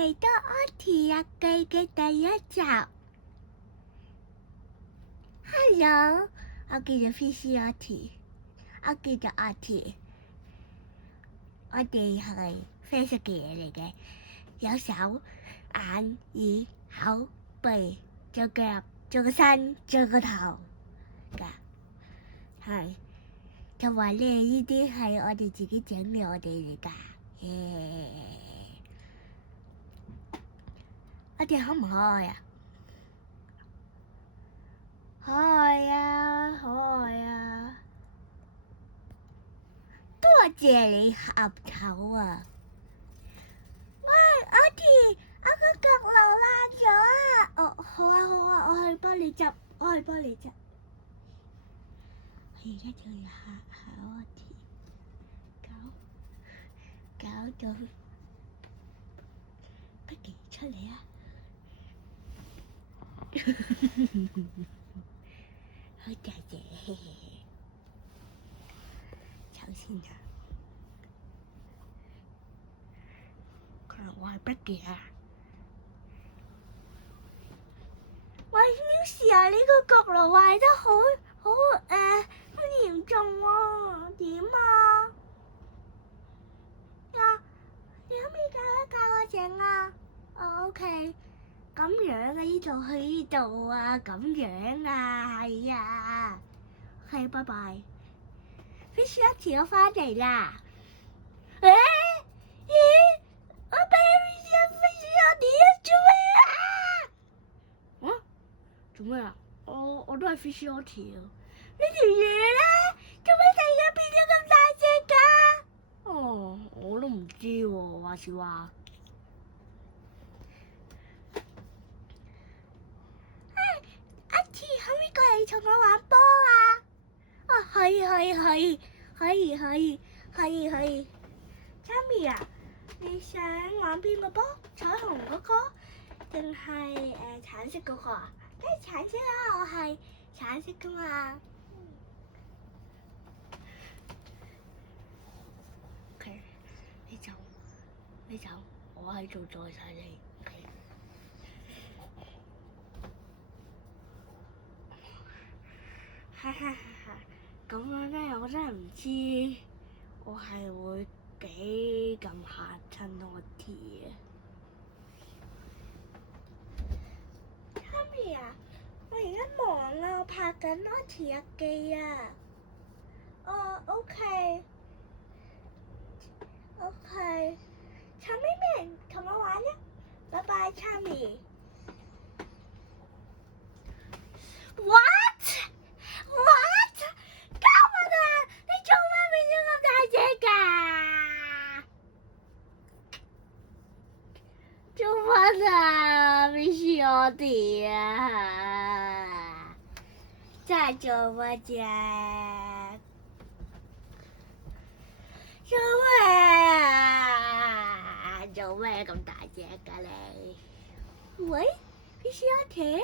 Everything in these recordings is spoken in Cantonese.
嚟到《Auntie 日記》嘅第一集。Hello， 我叫做 Fishy Auntie， 我叫做 Auntie。我哋係啡色嘅嘢嚟嘅，有手、眼、耳、口、鼻，做腳、做個身、做個頭㗎，係。同埋咧，呢啲係我哋自己整嘅，我哋嚟㗎。我哋可唔可愛啊？可愛啊，可愛啊！多謝你合頭啊！喂，Auntie，我個腳流爛咗啊！哦，好啊好啊，我去幫你執，我去幫你執。我而家就要嚇Auntie，搞到不如出嚟啊！好謝謝，首先啊，佢話我係不記啊！喂，Lucy啊，你個角流壞得好嚴重喎，點啊？你可唔可以教我整啊？哦，OK，咁樣啊，呢度去呢度啊，咁樣啊，係啊，係，拜拜。Fishy Auntie，我返嚟啦。咦？我俾Fishy Auntie做咩啊？啊？做咩啊？我都係 Fishy Auntie啊。呢條魚咧，做咩突然間變咗咁大隻㗎？哦，我都唔知喎，話時話。Auntie，可唔可以過嚟同我玩波啊？哦，可以。Tommy 啊，你想玩邊個波？彩虹嗰個，定係橙色嗰個啊？梗係橙色啦，我係橙色㗎嘛。OK，你走，我喺度載晒你。OK。哈哈哈哈！咁樣咧，我真係唔知我係會幾咁嚇親Auntie啊。Tommy 啊，我而家忙啊，我拍緊Auntie日記啊。哦，OK。陳明明同我玩啦，拜拜，Tommy。What？交我啊！你做咩變咗咁大隻㗎？做乜啊，Fishy Auntie啊？真係做乜啫？做咩啊？做咩咁大隻㗎你？喂，Fishy Auntie？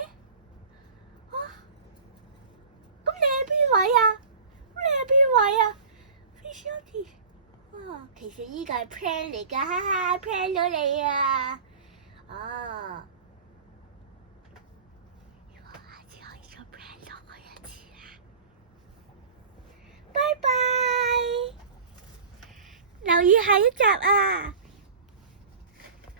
啊？咁你喺邊位啊？Fishy Auntie？啊，其實依個係 plan 嚟㗎，哈哈 ，plan 咗你啊！哦，如果下次可以再 plan 多佢一次啊！拜拜，留意下一集啊！